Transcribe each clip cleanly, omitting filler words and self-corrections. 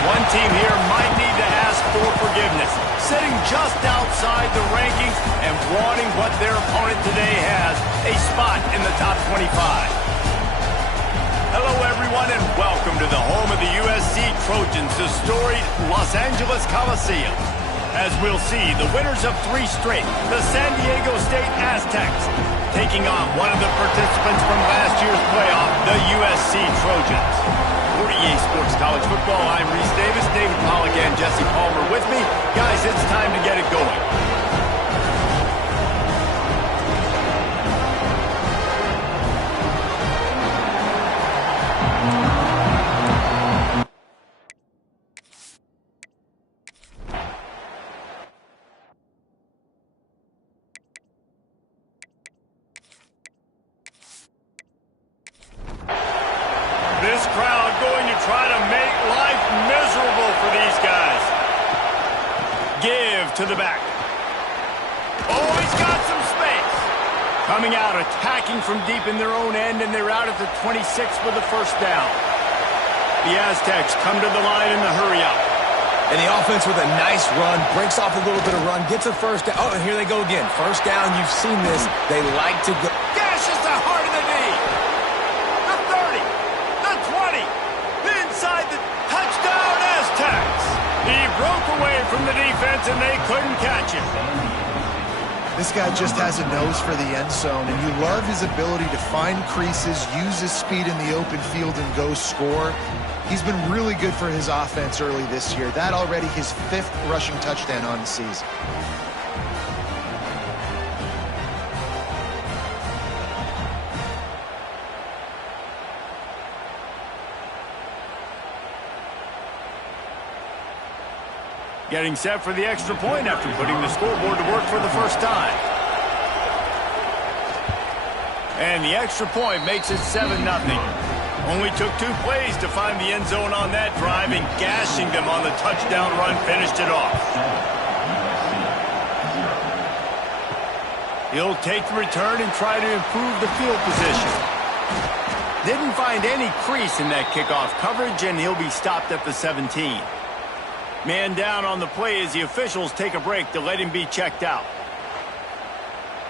One team here might need to ask for forgiveness, sitting just outside the rankings and wanting what their opponent today has, a spot in the top 25. Hello, everyone, and welcome to the home of the USC Trojans, the storied Los Angeles Coliseum. As we'll see, the winners of 3 straight, the San Diego State Aztecs, taking on one of the participants from last year's playoff, the USC Trojans. For EA Sports College Football, I'm Reese Davis, David Pollock, and Jesse Palmer with me. Guys, it's time to get it going. This crowd going to try to make life miserable for these guys. Give to the back. Oh, he's got some space. Coming out, attacking from deep in their own end, and they're out at the 26 for the first down. The Aztecs come to the line in the hurry-up. And the offense with a nice run, breaks off a little bit of run, gets a first down. Oh, and here they go again. First down, you've seen this. They like to go. Gashes the heart of the knee. The 30, the 20, inside the touchdown Aztecs. He broke away from the defense and they couldn't catch him. This guy just has a nose for the end zone, and you love his ability to find creases, use his speed in the open field, and go score. He's been really good for his offense early this year. That already his 5th rushing touchdown on the season. Getting set for the extra point after putting the scoreboard to work for the first time. And the extra point makes it 7-0. Only took 2 plays to find the end zone on that drive, and gashing them on the touchdown run finished it off. He'll take the return and try to improve the field position. Didn't find any crease in that kickoff coverage, and he'll be stopped at the 17. Man down on the play as the officials take a break to let him be checked out.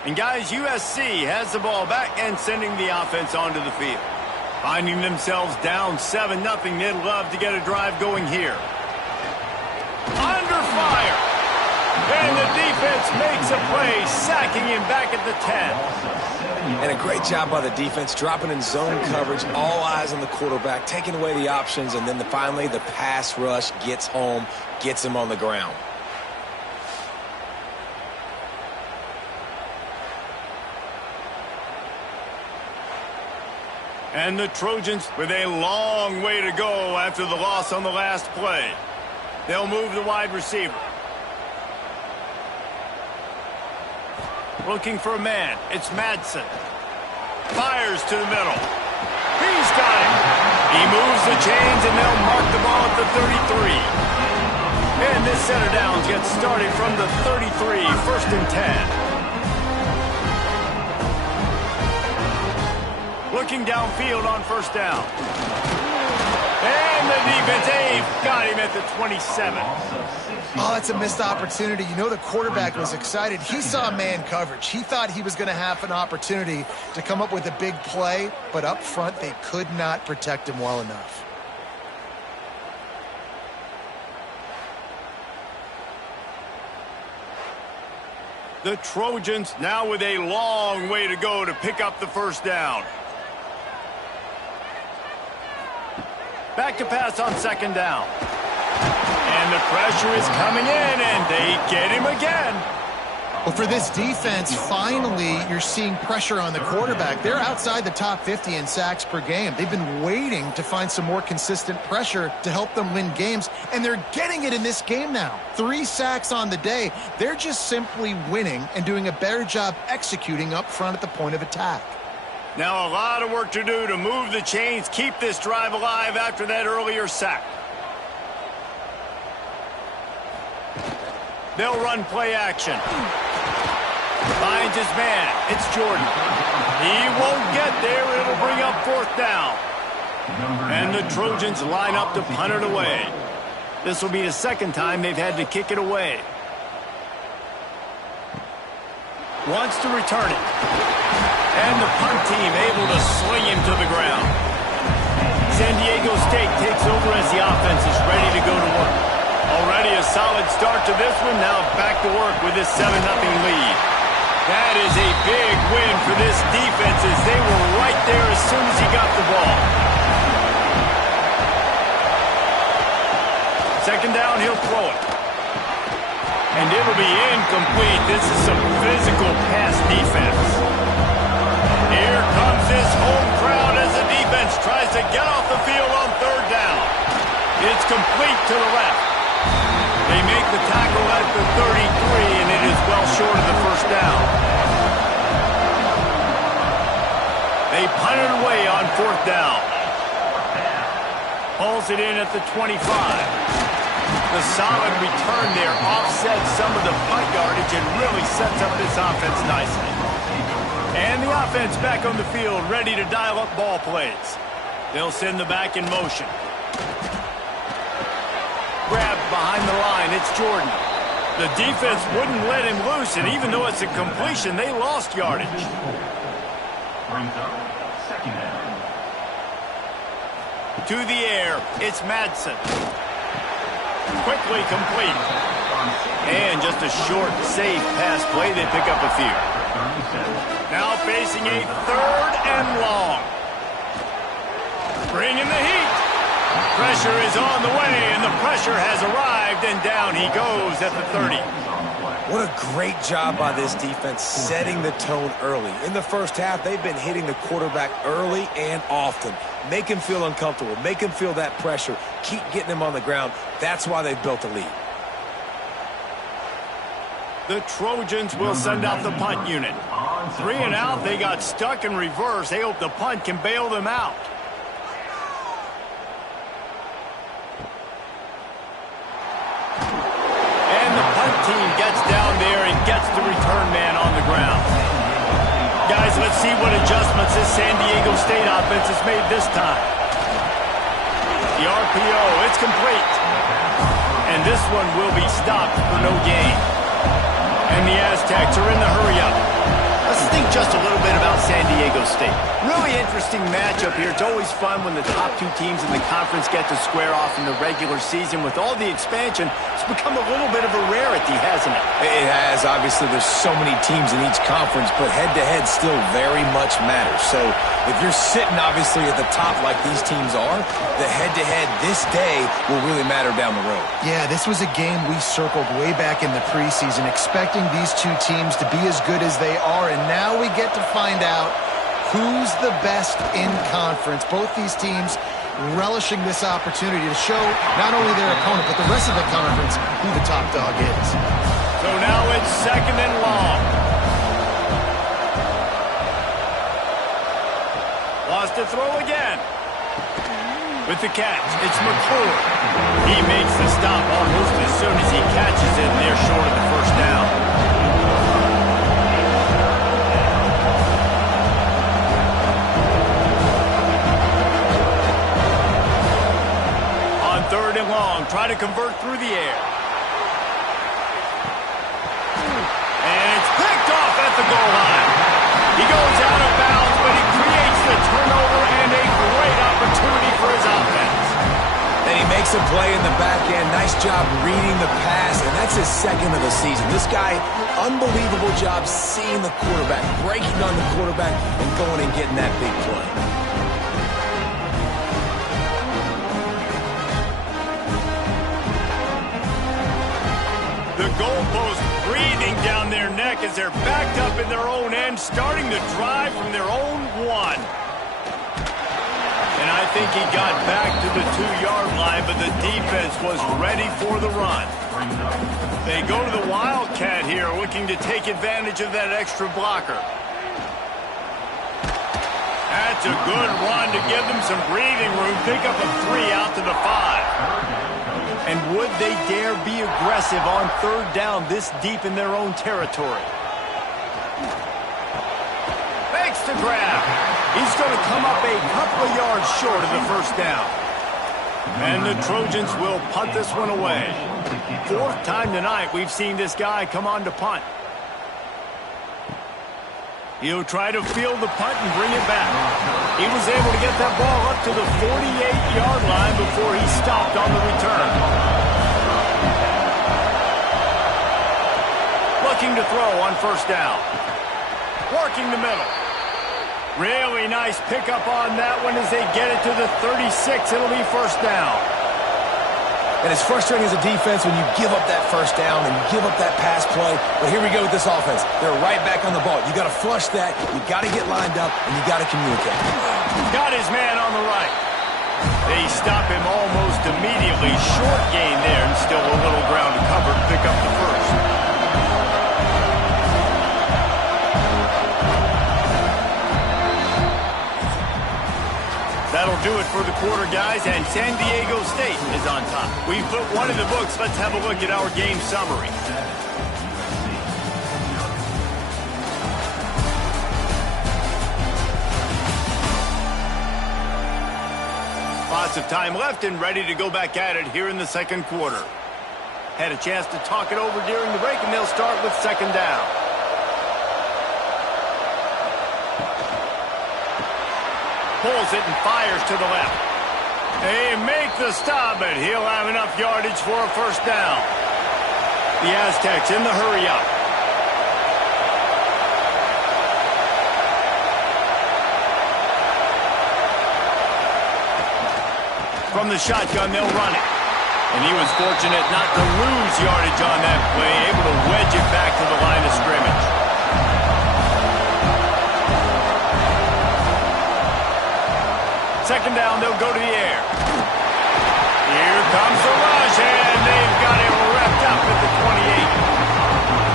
And guys, USC has the ball back and sending the offense onto the field. Finding themselves down 7-0, they'd love to get a drive going here. Under fire! And the defense makes a play, sacking him back at the 10. And a great job by the defense, dropping in zone coverage, all eyes on the quarterback, taking away the options, and then finally the pass rush gets home, gets him on the ground. And the Trojans with a long way to go after the loss on the last play. They'll move the wide receiver. Looking for a man. It's Madsen. Fires to the middle. He's got him. He moves the chains, and they'll mark the ball at the 33. And this set of downs gets started from the 33, 1st and 10. Looking downfield on first down. And the defense got him at the 27. Oh, that's a missed opportunity. You know the quarterback was excited. He saw man coverage. He thought he was going to have an opportunity to come up with a big play, but up front they could not protect him well enough. The Trojans now with a long way to go to pick up the first down. Back to pass on 2nd down. And the pressure is coming in, and they get him again. Well, for this defense, finally, you're seeing pressure on the quarterback. They're outside the top 50 in sacks per game. They've been waiting to find some more consistent pressure to help them win games, and they're getting it in this game now. 3 sacks on the day. They're just simply winning and doing a better job executing up front at the point of attack. Now a lot of work to do to move the chains, keep this drive alive after that earlier sack. They'll run play action. Finds his man. It's Jordan. He won't get there. It'll bring up 4th down. And the Trojans line up to punt it away. This will be the second time they've had to kick it away. Wants to return it. And the punt team able to sling him to the ground. San Diego State takes over as the offense is ready to go to work. Already a solid start to this one. Now back to work with this 7-0 lead. That is a big win for this defense as they were right there as soon as he got the ball. Second down, he'll throw it. And it'll be incomplete. This is some physical pass defense. Here comes this home crowd as the defense tries to get off the field on third down. It's complete to the left. They make the tackle at the 33, and it is well short of the first down. They punt it away on fourth down. Pulls it in at the 25. The solid return there offsets some of the punt yardage and really sets up this offense nicely. And the offense back on the field, ready to dial up ball plays. They'll send the back in motion. Grabbed behind the line, it's Jordan. The defense wouldn't let him loose, and even though it's a completion, they lost yardage. Brings up second down. To the air, it's Madsen. Quickly complete. And just a short, safe pass play. They pick up a few. Now facing a third and long. Bringing the heat. Pressure is on the way, and the pressure has arrived, and down he goes at the 30. What a great job by this defense setting the tone early. In the first half, they've been hitting the quarterback early and often. Make him feel uncomfortable. Make him feel that pressure. Keep getting him on the ground. That's why they've built a lead. The Trojans will send out the punt unit. 3 and out, they got stuck in reverse. They hope the punt can bail them out. And the punt team gets down there and gets the return man on the ground. Guys, let's see what adjustments this San Diego State offense has made this time. The RPO, it's complete. And this one will be stopped for no gain. And the Aztecs are in the hurry-up. Let's think just a little bit about San Diego State. Really interesting matchup here. It's always fun when the top two teams in the conference get to square off in the regular season. With all the expansion, it's become a little bit of a rarity, hasn't it? It has. Obviously, there's so many teams in each conference, but head-to-head still very much matters. So if you're sitting, obviously, at the top like these teams are, the head-to-head this day will really matter down the road. Yeah, this was a game we circled way back in the preseason, expecting these two teams to be as good as they are, and now we get to find out who's the best in conference. Both these teams relishing this opportunity to show not only their opponent, but the rest of the conference who the top dog is. So now it's second and long. Lost to throw again. With the catch, it's McClure. He makes the stop almost as soon as he catches it, and they're short of the first down. Third and long, try to convert through the air. And it's picked off at the goal line. He goes out of bounds, but he creates the turnover and a great opportunity for his offense. And he makes a play in the back end. Nice job reading the pass, and that's his second of the season. This guy, unbelievable job seeing the quarterback, breaking on the quarterback, and going and getting that big play. The goalpost breathing down their neck as they're backed up in their own end, starting the drive from their own one. And I think he got back to the 2-yard line, but the defense was ready for the run. They go to the Wildcat here, looking to take advantage of that extra blocker. That's a good run to give them some breathing room. Pick up a 3 out to the 5. And would they dare be aggressive on third down this deep in their own territory? Makes the grab. He's going to come up a couple of yards short of the first down. And the Trojans will punt this one away. Fourth time tonight we've seen this guy come on to punt. He'll try to field the punt and bring it back. He was able to get that ball up to the 48-yard line before he stopped on the return. Looking to throw on first down. Working the middle. Really nice pickup on that one as they get it to the 36. It'll be first down. And it's frustrating as a defense when you give up that first down and you give up that pass play. But here we go with this offense. They're right back on the ball. You got to flush that. You got to get lined up, and you got to communicate. Got his man on the right. They stop him almost immediately. Short gain there, and still a little ground to cover to pick up the first. That'll do it for the quarter, guys, and San Diego State is on top. We've put one in the books. Let's have a look at our game summary. Lots of time left and ready to go back at it here in the second quarter. Had a chance to talk it over during the break, and they'll start with second down. Pulls it and fires to the left. They make the stop, but he'll have enough yardage for a first down. The Aztecs in the hurry up. From the shotgun, they'll run it. And he was fortunate not to lose yardage on that play, able to wedge it back to the line of scrimmage. Second down, they'll go to the air. Here comes the rush, and they've got him wrapped up at the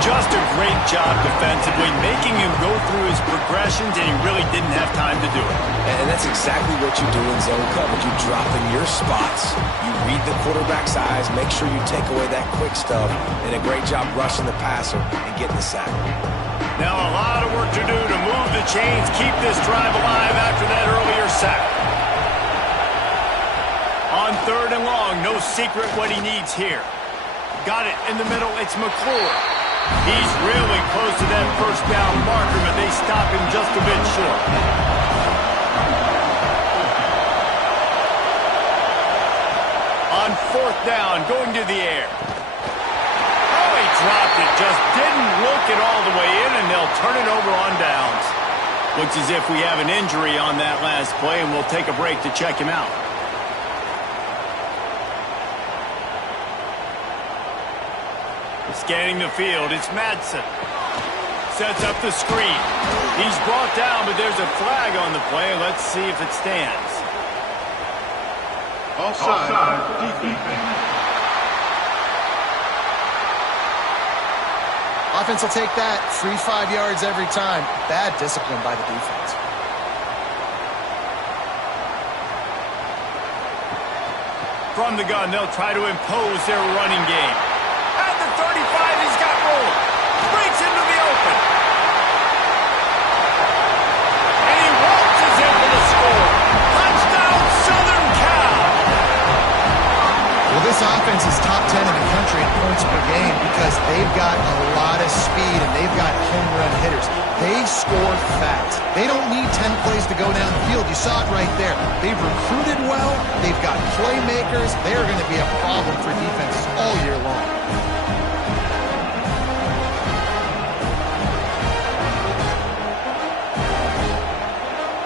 28. Just a great job defensively, making him go through his progressions, and he really didn't have time to do it. And that's exactly what you do in zone coverage. You drop in your spots. You read the quarterback's eyes, make sure you take away that quick stuff, and a great job rushing the passer and getting the sack. Now a lot of work to do to move the chains, keep this drive alive after that earlier sack. On third and long, no secret what he needs here. Got it in the middle, it's McClure. He's really close to that first down marker, but they stop him just a bit short. On fourth down, going to the air. Oh, he dropped it, just didn't look it all the way in, and they'll turn it over on downs. Looks as if we have an injury on that last play, and we'll take a break to check him out. Scanning the field, it's Madsen. Sets up the screen. He's brought down, but there's a flag on the play. Let's see if it stands. Offside. Defense. Offense will take that. Free 5 yards every time. Bad discipline by the defense. From the gun, they'll try to impose their running game. At the 35, he's got room. Breaks into the open. And he waltzes in for the score. Touchdown, Southern Cal. Well, this offense is top 10 in the country in points per game because they've got a lot of speed and they've got home run hitters. They score fast. They don't need 10 plays to go down the field. You saw it right there. They've recruited well. They've got playmakers. They're going to be a problem for defenses all year long.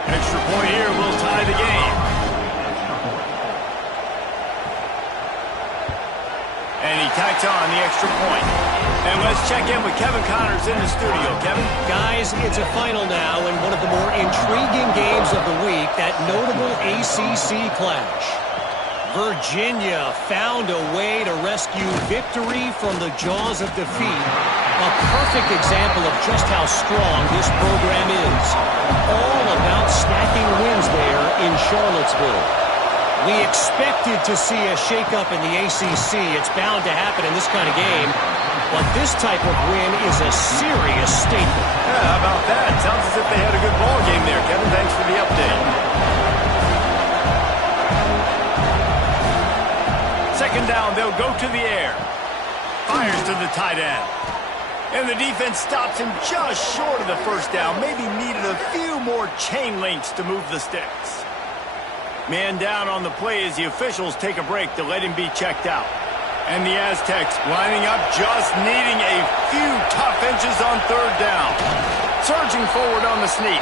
Extra point here will tie the game. And he tacks on the extra point. And let's check in with Kevin Connors in the studio. Kevin? Guys, it's a final now in one of the more intriguing games of the week, that notable ACC clash. Virginia found a way to rescue victory from the jaws of defeat. A perfect example of just how strong this program is. All about stacking wins there in Charlottesville. We expected to see a shakeup in the ACC. It's bound to happen in this kind of game. But this type of win is a serious statement. Yeah, how about that? Sounds as if they had a good ball game there, Kevin. Thanks for the update. second down, they'll go to the air. Fires to the tight end. And the defense stops him just short of the first down. Maybe needed a few more chain links to move the sticks. Man down on the play as the officials take a break to let him be checked out. And the Aztecs lining up, just needing a few tough inches on third down. Surging forward on the sneak.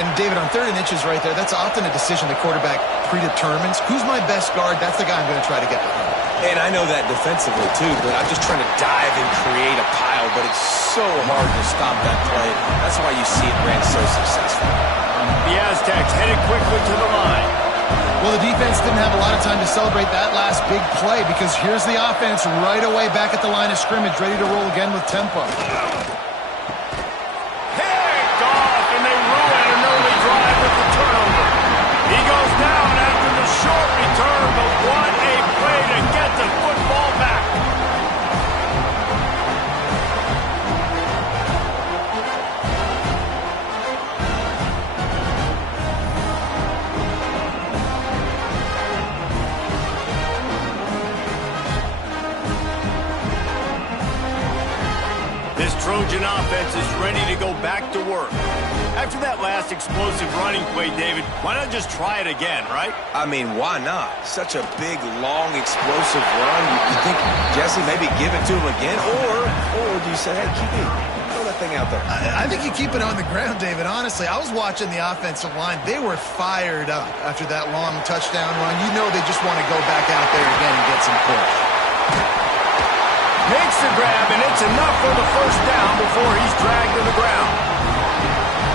And David, on 3rd and inches right there, that's often a decision the quarterback predetermines. Who's my best guard? That's the guy I'm going to try to get behind. And I know that defensively, too, but I'm just trying to dive and create a pile, but it's so hard to stop that play. That's why you see it ran so successful. The Aztecs headed quickly to the line. Well, the defense didn't have a lot of time to celebrate that last big play because here's the offense right away back at the line of scrimmage, ready to roll again with tempo. Picked off, and they ruin an early drive with the turnover. He goes down after the short return, but what a play to get the football back. This Trojan offense is ready to go back to work. After that last explosive running play, David, why not just try it again, right? I mean, why not? Such a big, long, explosive run. You think, Jesse, maybe give it to him again? Or do you say, hey, keep it, throw that thing out there? I think you keep it on the ground, David. Honestly, I was watching the offensive line. They were fired up after that long touchdown run. You know they just want to go back out there again and get some push. Makes the grab, and it's enough for the first down before he's dragged to the ground.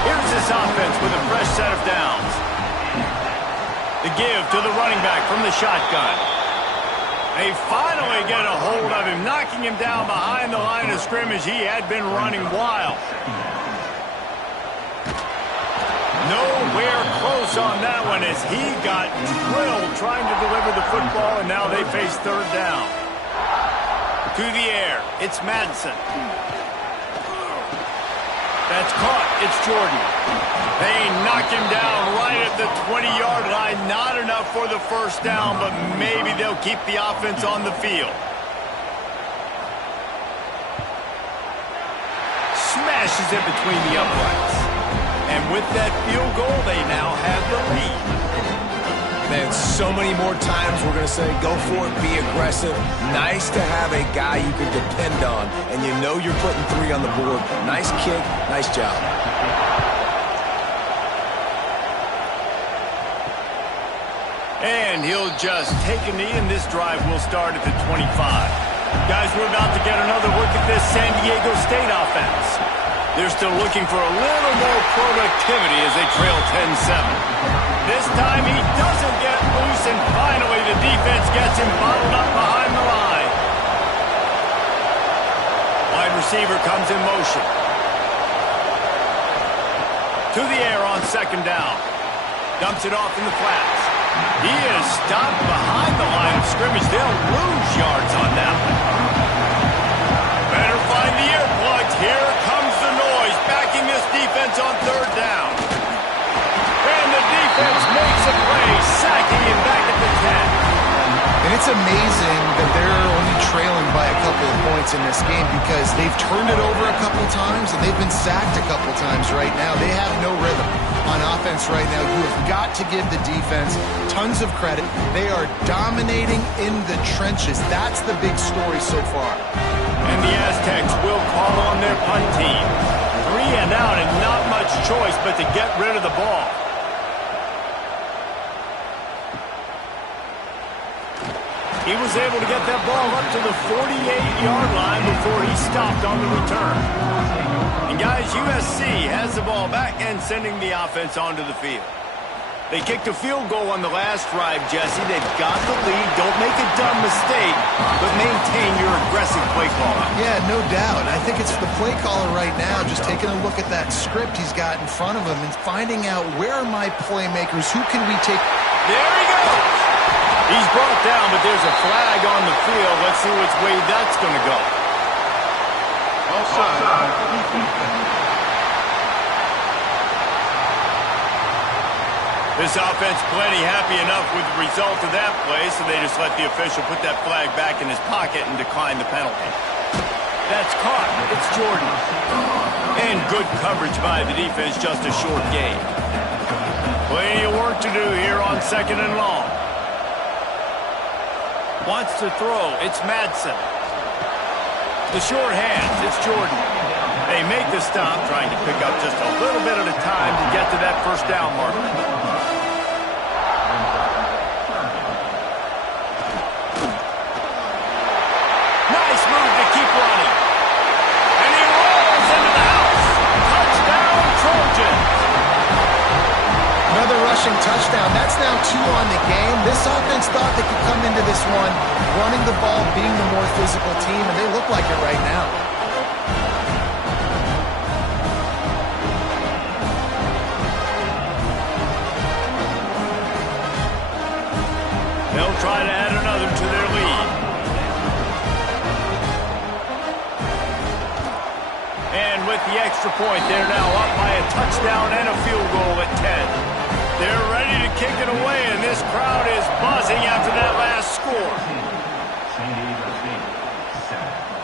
Here's this offense with a fresh set of downs. The give to the running back from the shotgun. They finally get a hold of him, knocking him down behind the line of scrimmage. He had been running wild. Nowhere close on that one as he got drilled trying to deliver the football, and now they face third down. To the air, it's Madsen. That's caught, it's Jordan. They knock him down right at the 20-yard line. Not enough for the first down, but maybe they'll keep the offense on the field. Smashes it between the uprights. And with that field goal, they now have the lead. Man, so many more times we're going to say, go for it, be aggressive. Nice to have a guy you can depend on, and you know you're putting 3 on the board. Nice kick, nice job. And he'll just take a knee, and this drive will start at the 25. Guys, we're about to get another look at this San Diego State offense. They're still looking for a little more productivity as they trail 10-7. This time he doesn't get loose, and finally the defense gets him bottled up behind the line. Wide receiver comes in motion. To the air on second down. Dumps it off in the flats. He is stopped behind the line of scrimmage. They'll lose yards on that one. Better find the earplugs. Here comes the noise, backing this defense on third down. And the defense makes a play, sacking him back at the 10. And it's amazing that they're only trailing by a couple of points in this game because they've turned it over a couple times and they've been sacked a couple times right now. They have no rhythm on offense right now. You have got to give the defense tons of credit. They are dominating in the trenches. That's the big story so far. And the Aztecs will call on their punt team. 3 and out and not much choice but to get rid of the ball. He was able to get that ball up to the 48-yard line before he stopped on the return. And guys, USC has the ball back and sending the offense onto the field. They kicked a field goal on the last drive, Jesse. They've got the lead. Don't make a dumb mistake, but maintain your aggressive play calling. Yeah, no doubt. I think it's the play caller right now just taking a look at that script he's got in front of him and finding out where are my playmakers, who can we take. There he goes. He's brought down, but there's a flag on the field. Let's see which way that's going to go. Offside. This offense plenty happy enough with the result of that play, so they just let the official put that flag back in his pocket and decline the penalty. That's caught. It's Jordan. And good coverage by the defense, just a short gain. Plenty of work to do here on 2nd and long. Wants to throw. It's Madsen. The short hands. It's Jordan. They make the stop, trying to pick up just a little bit at a time to get to that first down marker. Nice move to keep running. And he rolls into the house. Touchdown, Trojans. Another rushing touchdown. That's now 2 on the game. This offense thought they could come into this one running the ball, being the more physical team, and they look like it right now. They'll try to add another to their lead. And with the extra point, they're now up by a touchdown and a field goal at 10. They're ready to kick it away, and this crowd is buzzing after that last score.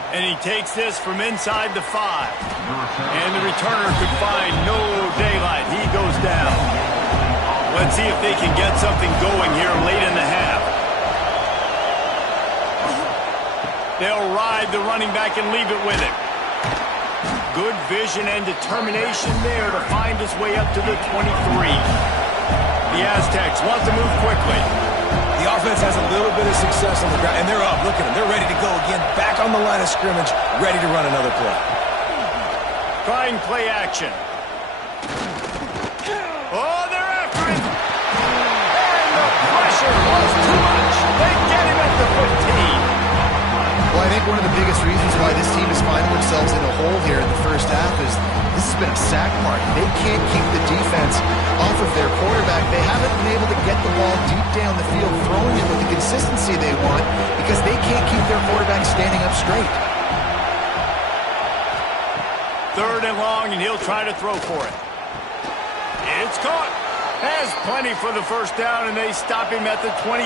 And he takes this from inside the 5. And the returner could find no daylight. He goes down. Let's see if they can get something going here late in the half. They'll ride the running back and leave it with him. Good vision and determination there to find his way up to the 23. The Aztecs want to move quickly. The offense has a little bit of success on the ground, and they're up. Look at them. They're ready to go again. Back on the line of scrimmage, ready to run another play. Trying play action. Oh, they're after him. And the pressure was too much. They get him at the 15. Well, I think one of the biggest reasons why this team is finding themselves in a hole here in the first half is this has been a sack market. They can't keep the defense off of their quarterback. They haven't been able to get the ball deep down the field, throwing it with the consistency they want because they can't keep their quarterback standing up straight. 3rd and long, and he'll try to throw for it. It's caught. Has plenty for the first down, and they stop him at the 28.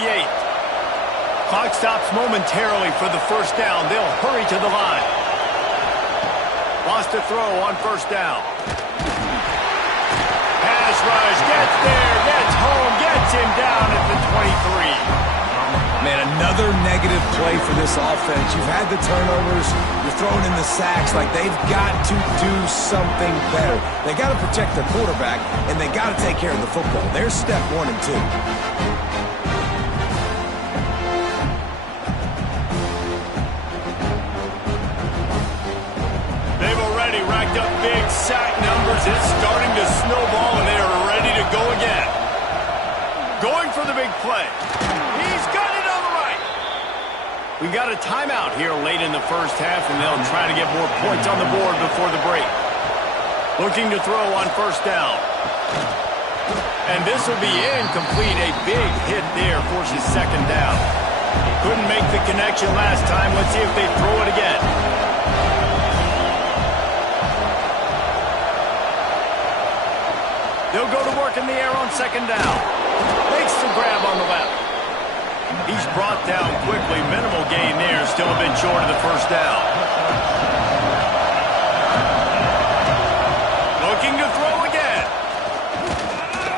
Clock stops momentarily for the first down. They'll hurry to the line. Wants to throw on first down. Pass rush, gets there, gets home, gets him down at the 23. Man, another negative play for this offense. You've had the turnovers. You're throwing in the sacks. Like, they've got to do something better. They got to protect their quarterback, and they got to take care of the football. There's step 1 and 2. Racked up big sack numbers. It's starting to snowball, and they are ready to go again. Going for the big play. He's got it on the right. We've got a timeout here late in the first half, and they'll try to get more points on the board before the break. Looking to throw on first down. And this will be incomplete. A big hit there forces 2nd down. Couldn't make the connection last time. Let's see if they throw it again. They'll go to work in the air on 2nd down. Makes the grab on the left. He's brought down quickly. Minimal gain there. Still a bit short of the first down. Looking to throw again.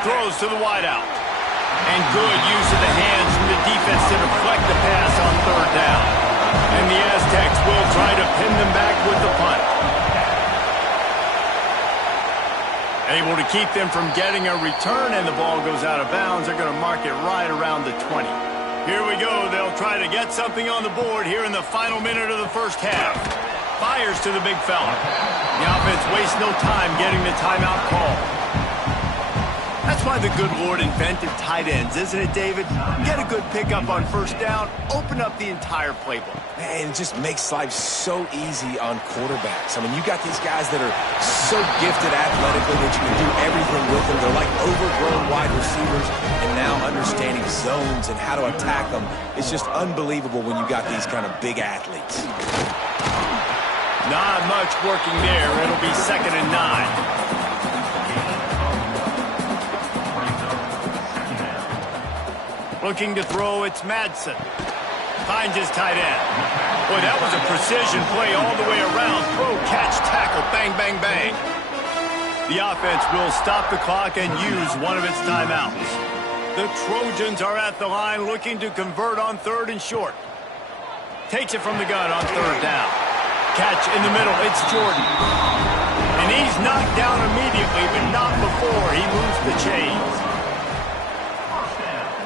Throws to the wideout. And good use of the hands from the defense to deflect the pass on 3rd down. And the Aztecs will try to pin them back with the punt. Able to keep them from getting a return, and the ball goes out of bounds. They're going to mark it right around the 20. Here we go. They'll try to get something on the board here in the final minute of the first half. Fires to the big fella. The offense wastes no time getting the timeout call. That's why the good Lord invented tight ends, isn't it, David? Get a good pickup on first down, open up the entire playbook. Man, it just makes life so easy on quarterbacks. I mean, you got these guys that are so gifted athletically that you can do everything with them. They're like overgrown wide receivers, and now understanding zones and how to attack them. It's just unbelievable when you got these kind of big athletes. Not much working there. It'll be 2nd and 9. Looking to throw, it's Madsen. Finds his tight end. Boy, that was a precision play all the way around. Throw, catch, tackle, bang, bang, bang. The offense will stop the clock and use one of its timeouts. The Trojans are at the line looking to convert on 3rd and short. Takes it from the gun on 3rd down. Catch in the middle, it's Jordan. And he's knocked down immediately, but not before he moves the chains.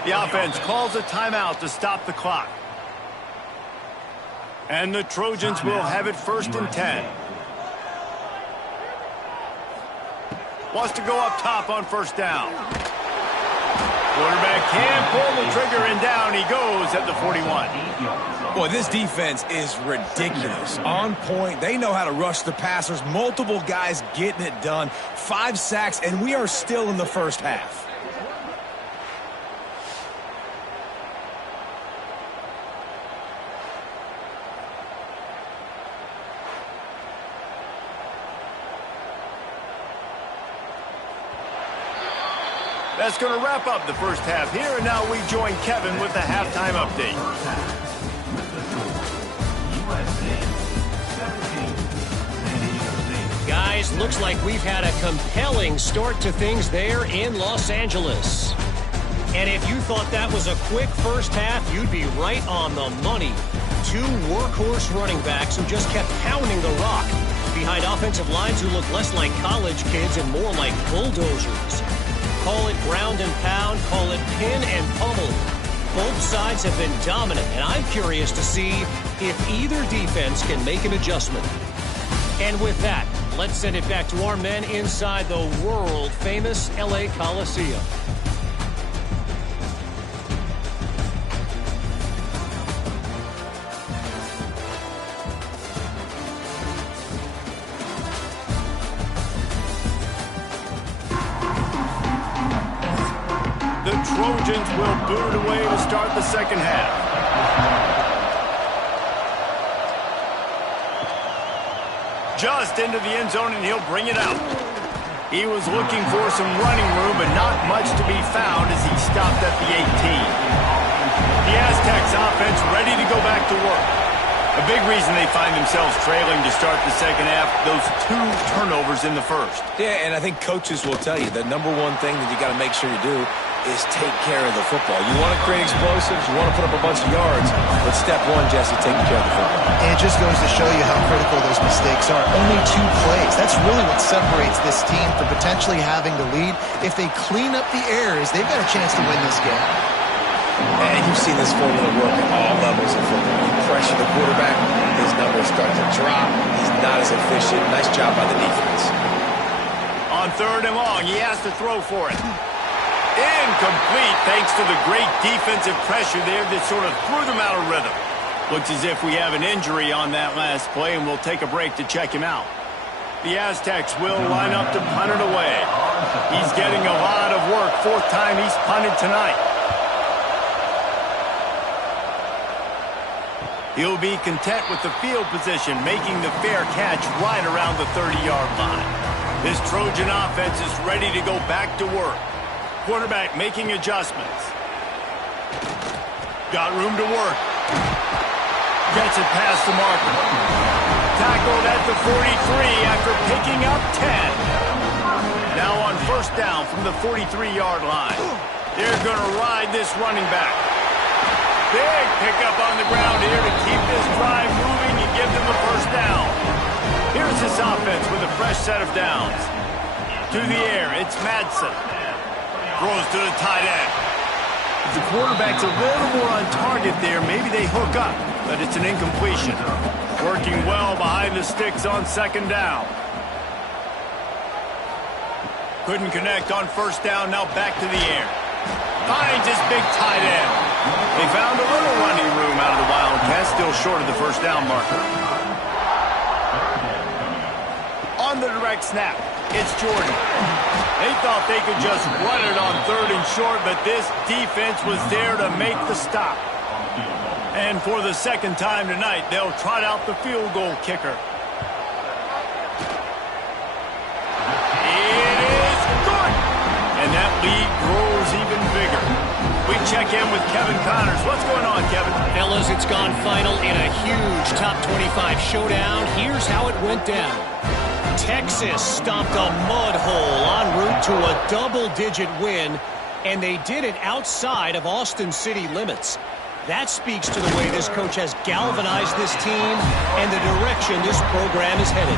The offense calls a timeout to stop the clock. And the Trojans will have it 1st and 10. Wants to go up top on 1st down. Quarterback can pull the trigger, and down he goes at the 41. Boy, this defense is ridiculous. On point. They know how to rush the passers. Multiple guys getting it done. 5 sacks, and we are still in the first half. That's going to wrap up the first half here, and now we join Kevin with the halftime update. Guys, looks like we've had a compelling start to things there in Los Angeles. And if you thought that was a quick first half, you'd be right on the money. 2 workhorse running backs who just kept pounding the rock behind offensive lines who look less like college kids and more like bulldozers. Call it ground and pound, call it pin and pummel. Both sides have been dominant, and I'm curious to see if either defense can make an adjustment. And with that, let's send it back to our men inside the world-famous LA Coliseum. Trojans will boot it away to start the second half. Just into the end zone, and he'll bring it out. He was looking for some running room, but not much to be found as he stopped at the 18. The Aztecs offense ready to go back to work. A big reason they find themselves trailing to start the second half, those 2 turnovers in the first. Yeah, and I think coaches will tell you the number one thing that you got to make sure you do is take care of the football. You want to create explosives, you want to put up a bunch of yards, but step 1, Jesse, taking care of the football. And it just goes to show you how critical those mistakes are. Only 2 plays. That's really what separates this team from potentially having the lead. If they clean up the errors, they've got a chance to win this game. And you've seen this formula work at all levels of football. You pressure the quarterback, his numbers start to drop. He's not as efficient. Nice job by the defense. On 3rd and long, he has to throw for it. Incomplete thanks to the great defensive pressure there that sort of threw them out of rhythm. Looks as if we have an injury on that last play, and we'll take a break to check him out. The Aztecs will line up to punt it away. He's getting a lot of work. 4th time he's punted tonight. He'll be content with the field position, making the fair catch right around the 30-yard line. This Trojan offense is ready to go back to work. Quarterback making adjustments. Got room to work. Gets it past the marker. Tackled at the 43 after picking up 10. Now on 1st down from the 43-yard line. They're going to ride this running back. Big pickup on the ground here to keep this drive moving and give them a 1st down. Here's this offense with a fresh set of downs. To the air, it's Madsen. Throws to the tight end. If the quarterback's a little more on target there, maybe they hook up, but it's an incompletion. Working well behind the sticks on 2nd down. Couldn't connect on 1st down, now back to the air. Finds his big tight end. They found a little running room out of the Wildcats, still short of the 1st down marker. On the direct snap, it's Jordan. They thought they could just run it on 3rd and short, but this defense was there to make the stop. And for the 2nd time tonight, they'll trot out the field goal kicker. It is good! And that lead grows even bigger. We check in with Kevin Connors. What's going on, Kevin? Fellas, it's gone final in a huge top 25 showdown. Here's how it went down. Texas stomped a mud hole en route to a double-digit win, and they did it outside of Austin city limits. That speaks to the way this coach has galvanized this team and the direction this program is headed.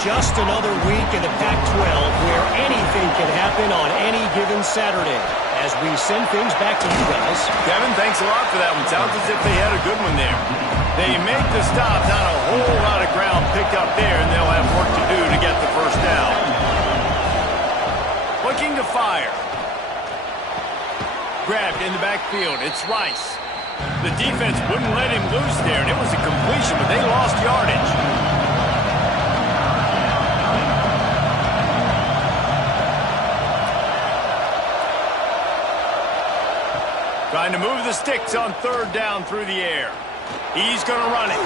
Just another week in the Pac-12 where anything can happen on any given Saturday. As we send things back to you guys. Kevin, thanks a lot for that one. Sounds as if they had a good one there. They make the stop, not a whole lot of ground picked up there, and they'll have work to do to get the first down. Looking to fire. Grabbed in the backfield. It's Rice. The defense wouldn't let him loose there, and it was a completion, but they lost yardage. Trying to move the sticks on third down through the air. He's going to run it.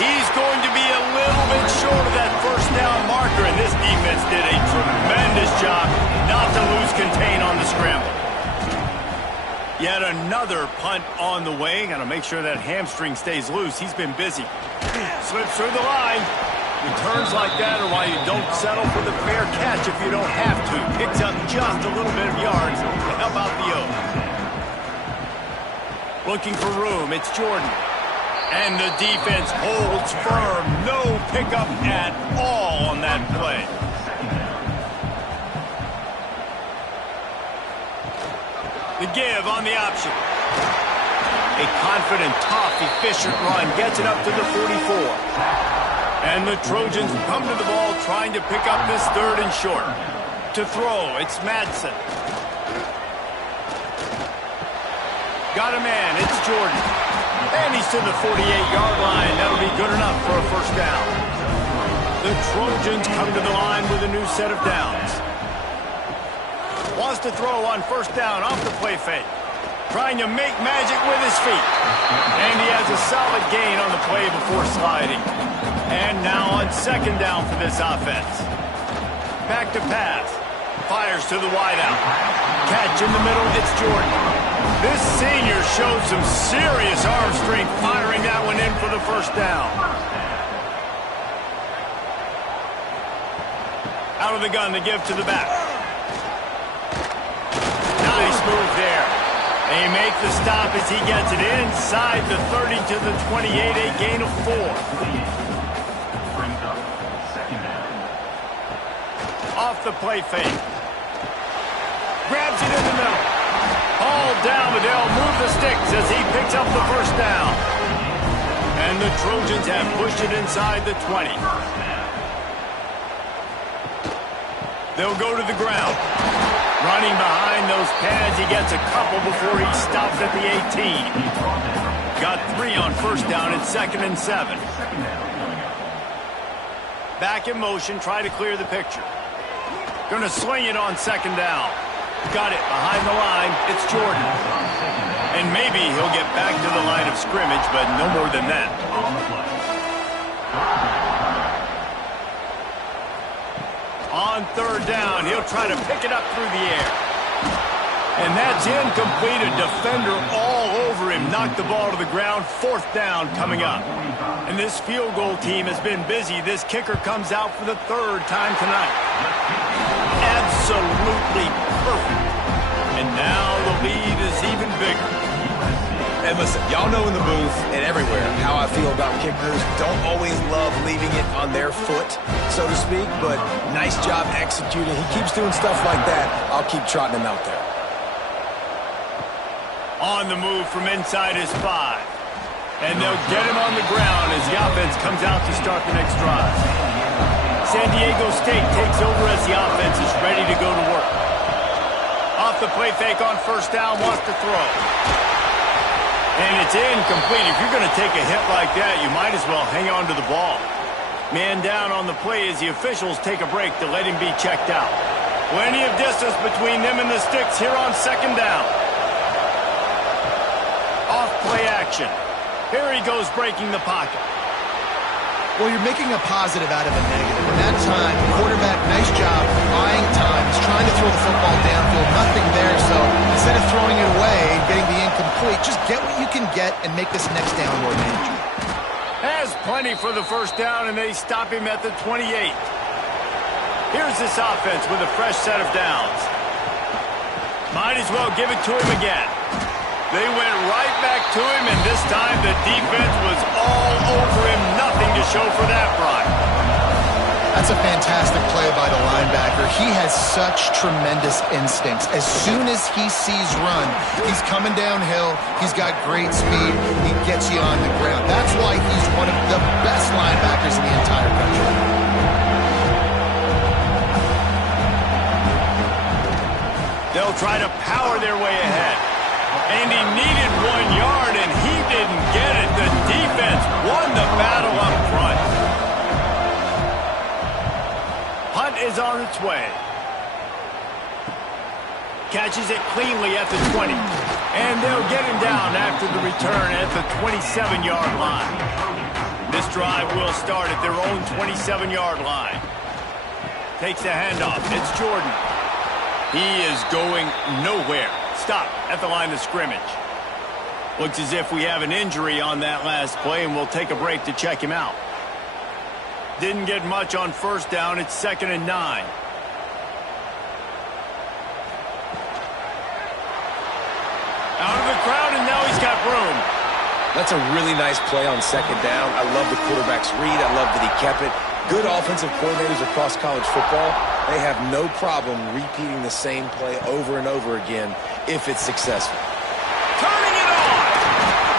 He's going to be a little bit short of that first down marker, and this defense did a tremendous job not to lose contain on the scramble. Yet another punt on the way. Got to make sure that hamstring stays loose. He's been busy. Slips through the line. Returns like that are why you don't settle for the fair catch if you don't have to. Picks up just a little bit of yards to help out the O. Looking for room. It's Jordan. And the defense holds firm. No pickup at all on that play. The give on the option. A confident, tough, efficient run gets it up to the 44. And the Trojans come to the ball trying to pick up this third and short. To throw, it's Madsen. Got a man, it's Jordan. And he's to the 48-yard line. That'll be good enough for a first down. The Trojans come to the line with a new set of downs. Wants to throw on first down off the play fake. Trying to make magic with his feet. And he has a solid gain on the play before sliding. And now on second down for this offense. Back to pass. Fires to the wideout. Catch in the middle, it's Jordan. This senior showed some serious arm strength firing that one in for the first down. Out of the gun to give to the back. Nice move there. They make the stop as he gets it inside the 30 to the 28, a gain of 4. Off the play fake. Grabs it in the middle. All down, but they'll move the sticks as he picks up the first down. And the Trojans have pushed it inside the 20. They'll go to the ground. Running behind those pads, he gets a couple before he's stopped at the 18. Got 3 on first down at 2nd and 7. Back in motion, try to clear the picture. Going to swing it on second down. Got it behind the line. It's Jordan. And maybe he'll get back to the line of scrimmage, but no more than that. On third down, he'll try to pick it up through the air. And that's incomplete. A defender all over him. Knocked the ball to the ground. Fourth down coming up. And this field goal team has been busy. This kicker comes out for the third time tonight. Absolutely perfect. And now the lead is even bigger. And listen, y'all know in the booth and everywhere how I feel about kickers. Don't always love leaving it on their foot, so to speak, but nice job executing. He keeps doing stuff like that. I'll keep trotting him out there. On the move from inside his 5. And they'll get him on the ground as the offense comes out to start the next drive. San Diego State takes over as the offense is ready to go to work. Off the play fake on first down, wants to throw. And it's incomplete. If you're going to take a hit like that, you might as well hang on to the ball. Man down on the play as the officials take a break to let him be checked out. Plenty of distance between them and the sticks here on second down. Off play action. Here he goes breaking the pocket. Well, you're making a positive out of a negative. And that time, quarterback, nice job, buying time. He's trying to throw the football downfield, nothing there. So instead of throwing it away and getting the incomplete, just get what you can get and make this next down more manageable. Has plenty for the first down, and they stop him at the 28. Here's this offense with a fresh set of downs. Might as well give it to him again. They went right back to him, and this time the defense was all over him. Nothing to show for that, Brian. That's a fantastic play by the linebacker. He has such tremendous instincts. As soon as he sees run, he's coming downhill. He's got great speed. He gets you on the ground. That's why he's one of the best linebackers in the entire country. They'll try to power their way ahead. And he needed 1 yard, and he didn't get it. The defense won the battle up front. Hunt is on its way. Catches it cleanly at the 20. And they'll get him down after the return at the 27-yard line. This drive will start at their own 27-yard line. Takes the handoff. It's Jordan. He is going nowhere. Stop at the line of scrimmage. Looks as if we have an injury on that last play, and we'll take a break to check him out. Didn't get much on first down. It's 2nd and 9. Out of the crowd, and now he's got room. That's a really nice play on 2nd down. I love the quarterback's read. I love that he kept it. Good offensive coordinators across college football, they have no problem repeating the same play over and over again if it's successful. Turning it on.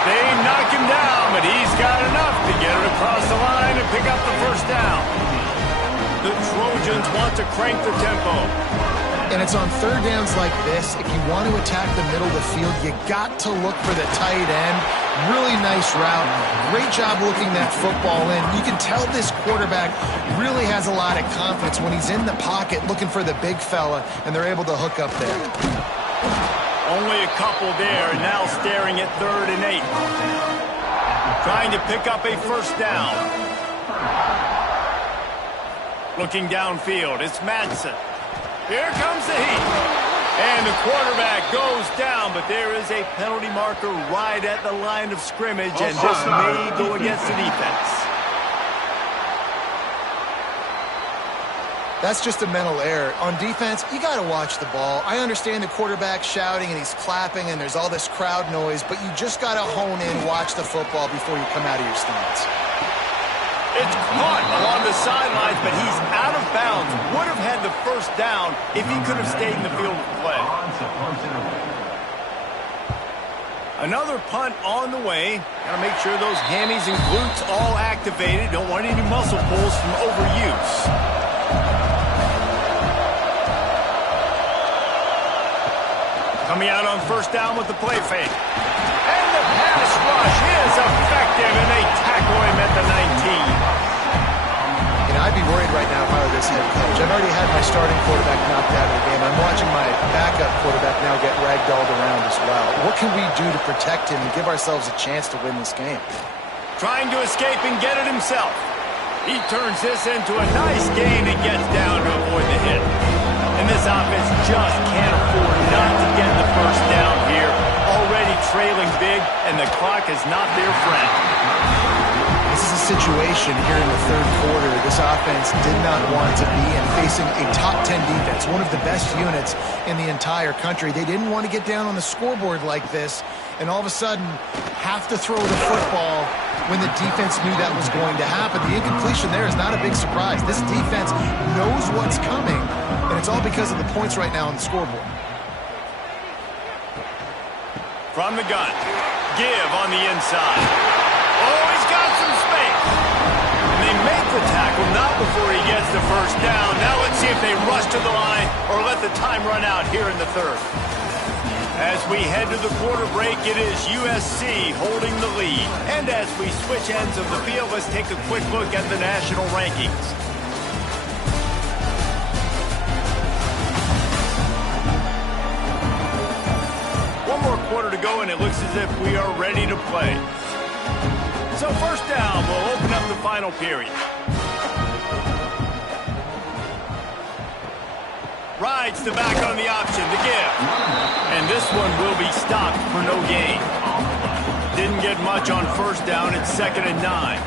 They knock him down, but he's got enough to get it across the line and pick up the first down. The Trojans want to crank the tempo. And it's on third downs like this. If you want to attack the middle of the field, you got to look for the tight end. Really nice route. Great job looking that football in. You can tell this quarterback really has a lot of confidence when he's in the pocket looking for the big fella, and they're able to hook up there. Only a couple there, and now staring at 3rd and 8. Trying to pick up a first down. Looking downfield, it's Madsen. Here comes the heat. And the quarterback goes down, but there is a penalty marker right at the line of scrimmage, and this may go against the defense. That's just a mental error. On defense, you got to watch the ball. I understand the quarterback shouting and he's clapping and there's all this crowd noise, but you just got to hone in, watch the football before you come out of your stance. It's caught along the sidelines, but he's out of bounds. Would have had the first down if he could have stayed in the field of play. Another punt on the way. Got to make sure those hammies and glutes all activated. Don't want any muscle pulls from overuse. Coming out on first down with the play fake. And the pass rush is effective, and they tackle him at the 19. You know, I'd be worried right now if I were this head coach. I've already had my starting quarterback knocked out of the game. I'm watching my backup quarterback now get ragdolled around as well. What can we do to protect him and give ourselves a chance to win this game? Trying to escape and get it himself. He turns this into a nice gain and gets down to avoid the hit. And this offense just can't afford not to get the first down here. Already trailing big, and the clock is not their friend. This is a situation here in the third quarter this offense did not want to be in, facing a top 10 defense, one of the best units in the entire country. They didn't want to get down on the scoreboard like this, and all of a sudden have to throw the football when the defense knew that was going to happen. The incompletion there is not a big surprise. This defense knows what's coming, and it's all because of the points right now on the scoreboard. From the gun, give on the inside. Oh, he's got some space. And they make the tackle, not before he gets the first down. Now let's see if they rush to the line or let the time run out here in the third. As we head to the quarter break, it is USC holding the lead. And as we switch ends of the field, let's take a quick look at the national rankings. One more quarter to go, and it looks as if we are ready to play. So first down will open up the final period. Rides the back on the option to give. And this one will be stopped for no gain. Didn't get much on first down. It's 2nd and 9.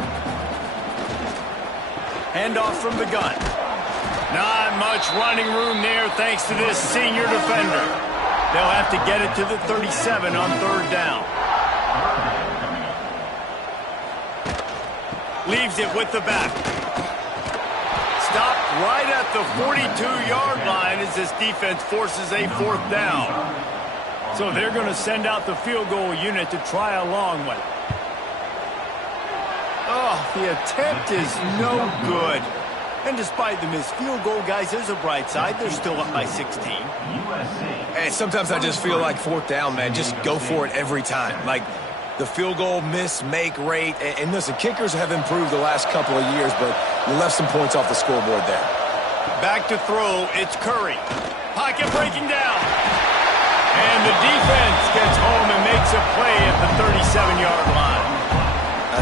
Handoff from the gun. Not much running room there thanks to this senior defender. They'll have to get it to the 37 on 3rd down. Leaves it with the back. Stopped right at the 42-yard line as this defense forces a 4th down. So they're going to send out the field goal unit to try a long one. Oh, the attempt is no good. And despite the missed field goal, guys, there's a bright side. They're still up by 16. Hey, sometimes I just feel like 4th down, man. Just go for it every time. Like the field goal miss-make rate. And listen, kickers have improved the last couple of years, but you left some points off the scoreboard there. Back to throw, it's Curry. Pocket breaking down. And the defense gets home and makes a play at the 37-yard line.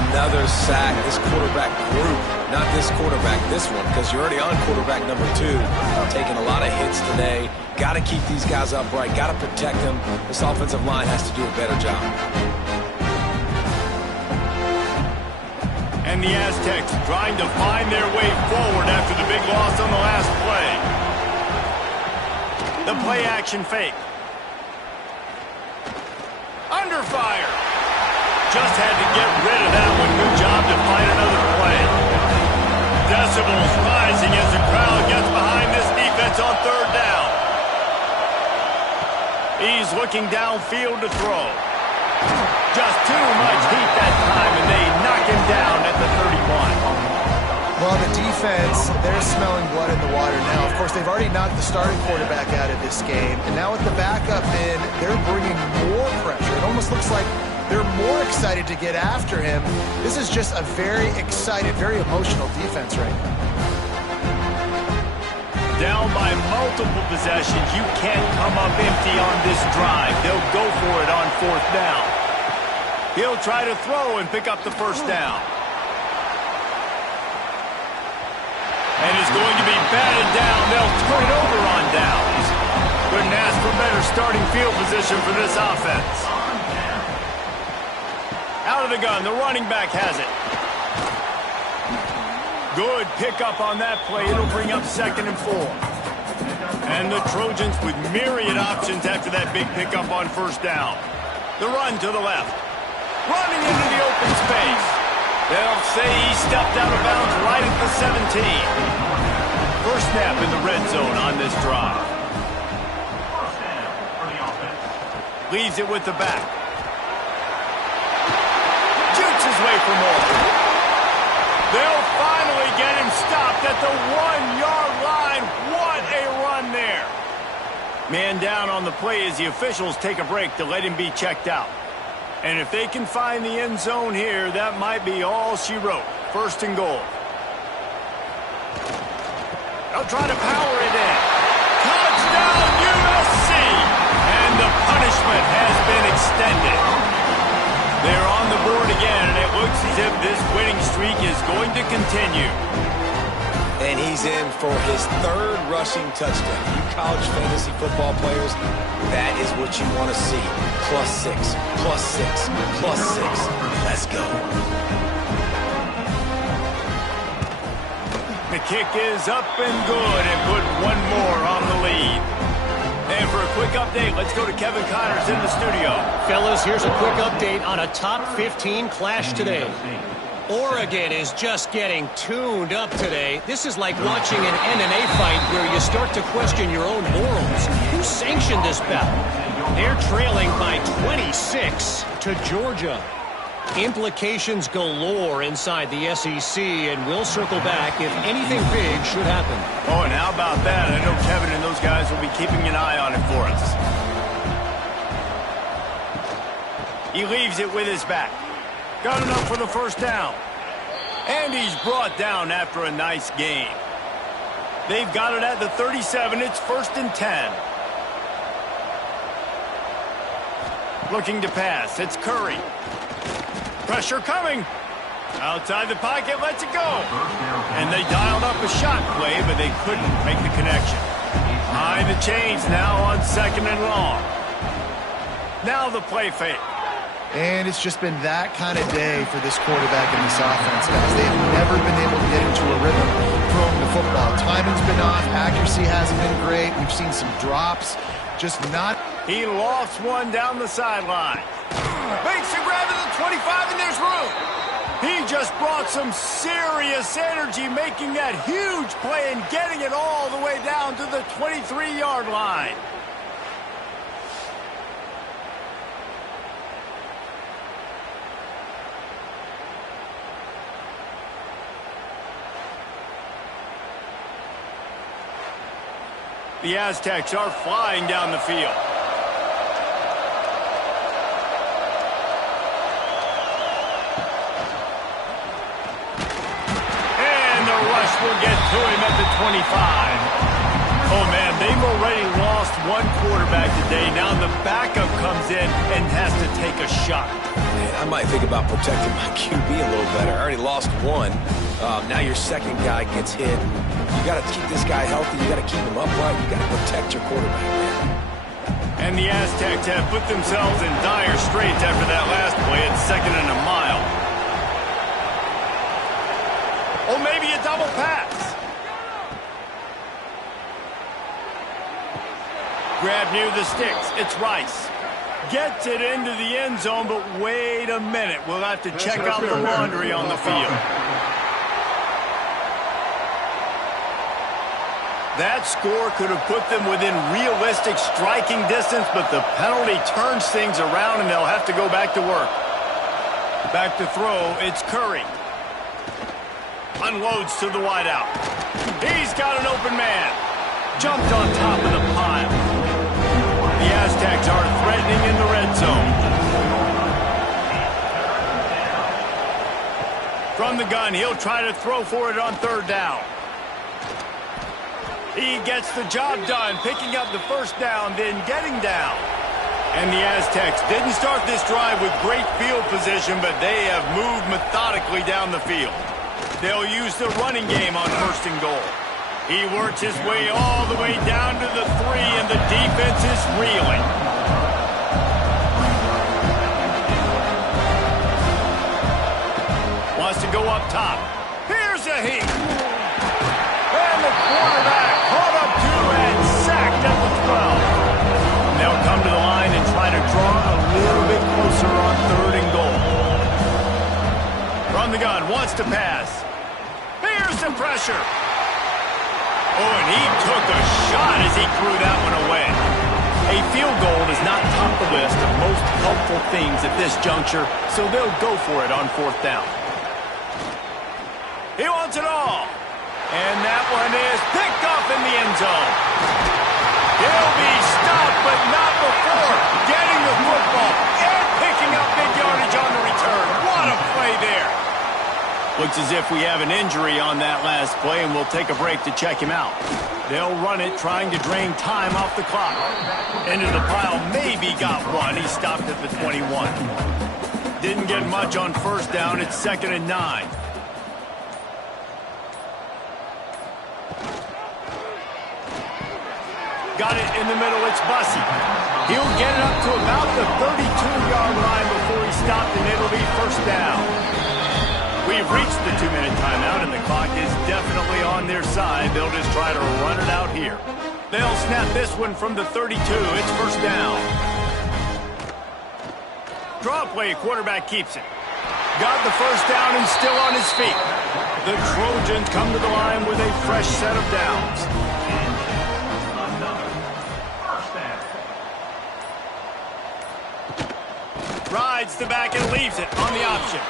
Another sack. This quarterback group, not this quarterback, this one, because you're already on quarterback number 2. Taking a lot of hits today. Got to keep these guys upright. Got to protect them. This offensive line has to do a better job. And the Aztecs trying to find their way forward after the big loss on the last play. The play action fake. Under fire. Just had to get rid of that one. Good job to find another play. Decibels rising as the crowd gets behind this defense on 3rd down. He's looking downfield to throw. Just too much heat that time, and they knock him down at the 31. Well, the defense, they're smelling blood in the water now. Of course, they've already knocked the starting quarterback out of this game, and now with the backup in, they're bringing more pressure. It almost looks like they're more excited to get after him. This is just a very excited, very emotional defense right now. Down by multiple possessions, you can't come up empty on this drive. They'll go for it on 4th down. He'll try to throw and pick up the 1st down. And it's going to be batted down. They'll turn it over on downs. Couldn't ask for better starting field position for this offense. Out of the gun, the running back has it. Good pickup on that play. It'll bring up 2nd and 4. And the Trojans with myriad options after that big pickup on 1st down. The run to the left. Running into the open space. They'll say he stepped out of bounds right at the 17. First snap in the red zone on this drive. Leaves it with the back. Shoots his way for more. They'll finally get him stopped at the 1-yard line. What a run there. Man down on the play as the officials take a break to let him be checked out. And if they can find the end zone here, that might be all she wrote. 1st and goal. They'll try to power it in. Touchdown, USC! And the punishment has been extended. They're on the board again, and it looks as if this winning streak is going to continue. And he's in for his 3rd rushing touchdown. You college fantasy football players, that is what you want to see. +6, +6, +6. Let's go. The kick is up and good and put one more on the lead. And for a quick update, let's go to Kevin Connors in the studio. Fellas, here's a quick update on a top 15 clash today. Oregon is just getting tuned up today. This is like watching an MMA fight where you start to question your own morals. Who sanctioned this bout? They're trailing by 26 to Georgia. Implications galore inside the SEC, and we'll circle back if anything big should happen. Oh, and how about that? I know Kevin and those guys will be keeping an eye on it for us. He leaves it with his back. Got enough for the 1st down. And he's brought down after a nice gain. They've got it at the 37. It's 1st and 10. Looking to pass. It's Curry. Pressure coming. Outside the pocket, lets it go. And they dialed up a shot play, but they couldn't make the connection. Behind the chains now on 2nd and long. Now the play fake. And it's just been that kind of day for this quarterback and this offense, guys. They have never been able to get into a rhythm throwing the football. Timing's been off. Accuracy hasn't been great. We've seen some drops. Just not. He lofts one down the sideline. Makes a grab at the 25, and there's room. He just brought some serious energy, making that huge play and getting it all the way down to the 23-yard line. The Aztecs are flying down the field. And the rush will get to him at the 25. Oh, man, they've already lost one quarterback today. Now the backup comes in and has to take a shot. Man, I might think about protecting my QB a little better. I already lost one. Now your second guy gets hit. You got to keep this guy healthy. You got to keep him upright. You got to protect your quarterback, man. And the Aztecs have put themselves in dire straits after that last play at 2nd and a mile. Or maybe a double pass. Grab near the sticks. It's Rice. Gets it into the end zone, but wait a minute. We'll have to check out the laundry on the field. That score could have put them within realistic striking distance, but the penalty turns things around, and they'll have to go back to work. Back to throw, it's Curry. Unloads to the wideout. He's got an open man. Jumped on top of the pile. The Aztecs are threatening in the red zone. From the gun, he'll try to throw for it on 3rd down. He gets the job done, picking up the first down, then getting down. And the Aztecs didn't start this drive with great field position, but they have moved methodically down the field. They'll use the running game on 1st and goal. He works his way all the way down to the 3, and the defense is reeling. Wants to go up top. Here's a heat. And the quarterback caught up to and sacked at the 12. They'll come to the line and try to draw a little bit closer on 3rd and goal. From the gun, wants to pass. Here's the pressure. Oh, and he took a shot as he threw that one away. A field goal does not top the list of most helpful things at this juncture, so they'll go for it on 4th down. He wants it all. And that one is picked off in the end zone. He'll be stopped, but not before getting the football and picking up big yardage on the return. What a play there. Looks as if we have an injury on that last play, and we'll take a break to check him out. They'll run it, trying to drain time off the clock. Into the pile, maybe got one. He stopped at the 21. Didn't get much on 1st down. It's 2nd and 9. Got it in the middle, it's Bussey. He'll get it up to about the 32-yard line before he stopped, and it'll be 1st down. We've reached the 2-minute timeout, and the clock is definitely on their side. They'll just try to run it out here. They'll snap this one from the 32. It's 1st down. Draw play, quarterback keeps it. Got the 1st down and still on his feet. The Trojans come to the line with a fresh set of downs. Rides the back and leaves it on the option.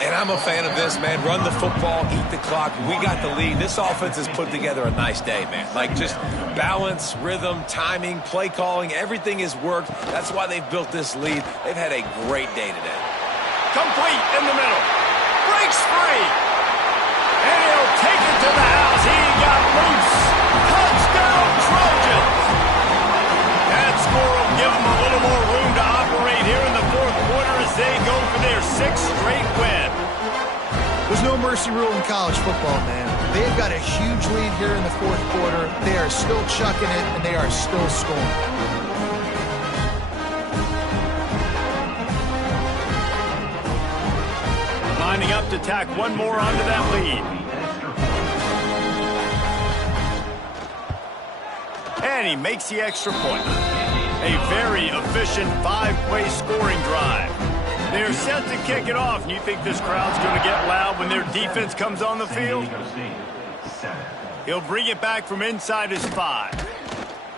And I'm a fan of this, man. Run the football, eat the clock. We got the lead. This offense has put together a nice day, man. Like, just balance, rhythm, timing, play calling, everything has worked. That's why they've built this lead. They've had a great day today. Complete in the middle. Breaks free. And he'll take it to the house. He got loose. Touchdown, Trojans. That score will give them a little more room to operate here in the 4th quarter as they go for their 6th straight win. mercy rule in college football, man. They've got a huge lead here in the fourth quarter. They are still chucking it, and they are still scoring. Lining up to tack one more onto that lead. And he makes the extra point. A very efficient 5-play scoring drive. They're set to kick it off, and you think this crowd's going to get loud when their defense comes on the field? He'll bring it back from inside his 5.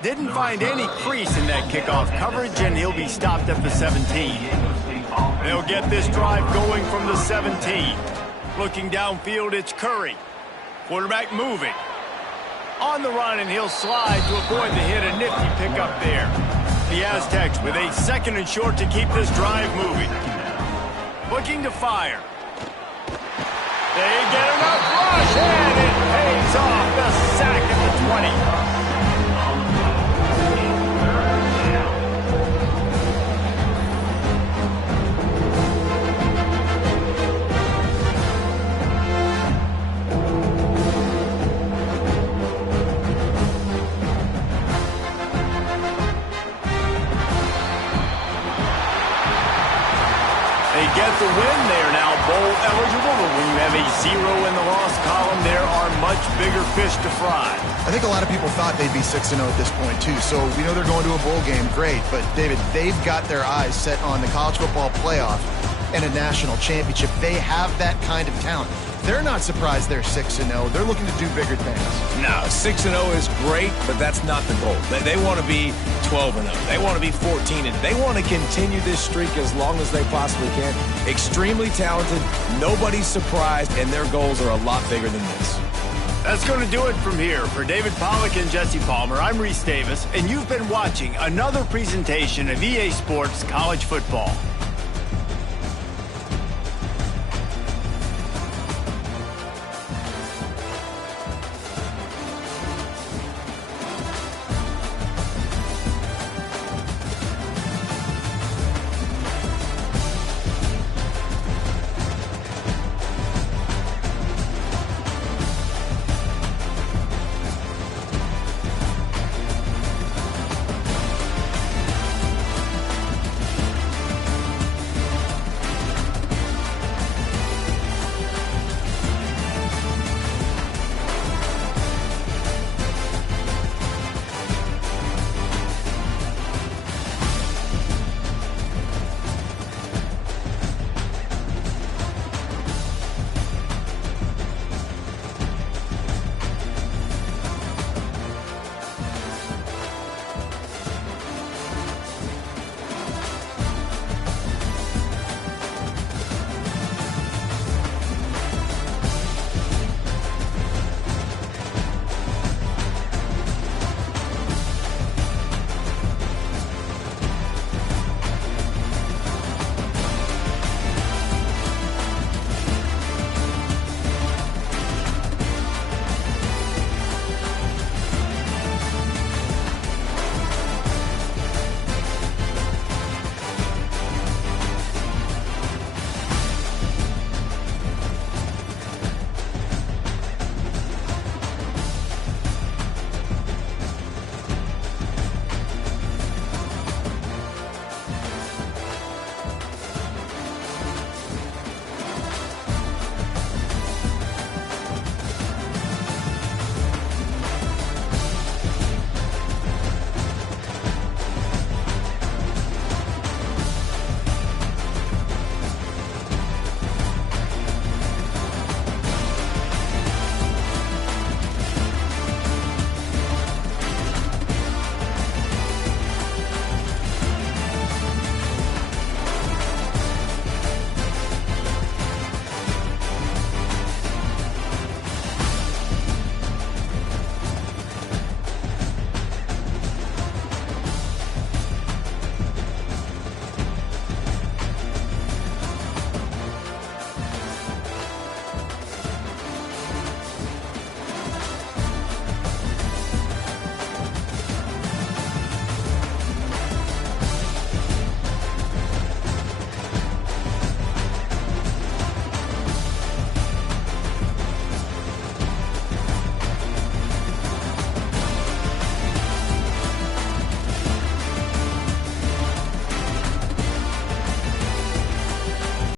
Didn't find any crease in that kickoff coverage, and he'll be stopped at the 17. They'll get this drive going from the 17. Looking downfield, it's Curry. Quarterback moving. On the run, and he'll slide to avoid the hit. A nifty pickup there. The Aztecs with a 2nd and short to keep this drive moving. Looking to fire. They get enough rush, and it pays off. The sack at the 20. They get the win. They are now bowl eligible, but when you have a 0 in the loss column, there are much bigger fish to fry. I think a lot of people thought they'd be 6-0 at this point, too. So we know they're going to a bowl game. Great. But, David, they've got their eyes set on the college football playoff and a national championship. They have that kind of talent. They're not surprised they're 6-0. They're looking to do bigger things. No, 6-0 is great, but that's not the goal. They want to be 12-0. They want to be 14-0. They want to continue this streak as long as they possibly can. Extremely talented. Nobody's surprised, and their goals are a lot bigger than this. That's going to do it from here. For David Pollack and Jesse Palmer, I'm Reese Davis, and you've been watching another presentation of EA Sports College Football.